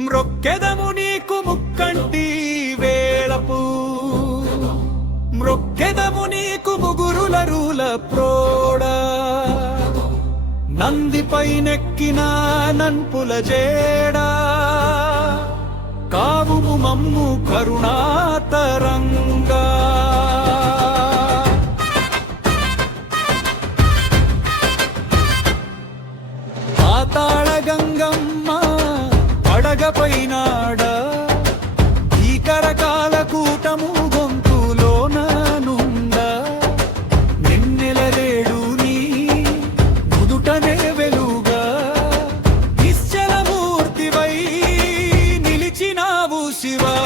మ్రొక్కెదము నీకు ముక్కంటి వేళపు మ్రొక్కెదము నీకు ముగురుల రూల ప్రోడ నందిపై నెక్కిన నన్పుల జేడా కావుము మమ్ము కరుణాతరంగా పాతాళ గంగమ్మ పడగపైనాడ భీకరకాల కూటము గొంతులోన నుండ నిన్నెలరేడు నీ నుదుటనే వెలుగా నిశ్చలమూర్తివై నిలిచినావు శివా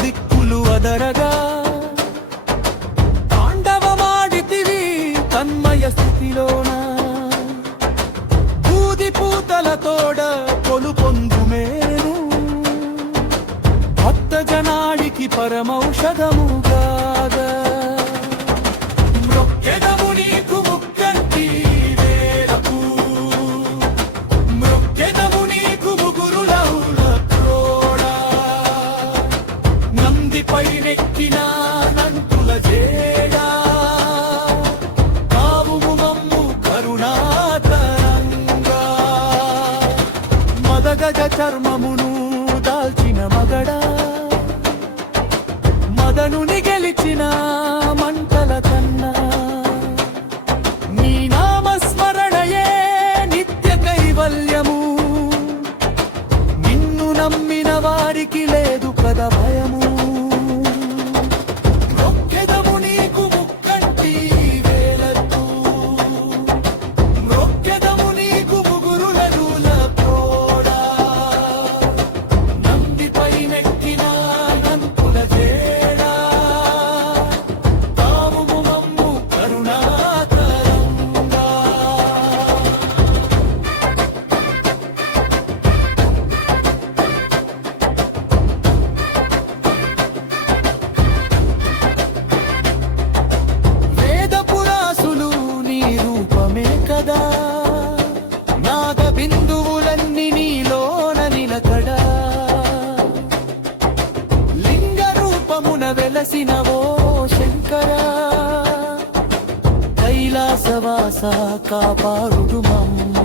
దిక్కులు అదరగా తాండవమాడితివి తన్మయ స్థితిలోన బూది పూతలతోడ పొలు పొందుమేను భక్త జనాడికి పరమౌషధముగాగా మ్రొక్కెదము నీకు ముక్కంటి వేళకు మ్రొక్కెదము నీకు ముగురుల పైరెక్కిన నంతుల జేడా కావుము మమ్ము కరుణాతరంగా మదగజ చర్మమును దాల్చిన మగడా మదనుని గెలిచిన మంటల కన్నా నీ నామస్మరణయే నిత్య కైవల్యము నిన్ను నమ్మిన వారికి లేదు కదా భయము నాద బిందువులన్నీ నీలోన నిలకడా లింగ రూపమున వెలసినవో శంకరా కైలాసవాస కాపాడుడు మమ్ము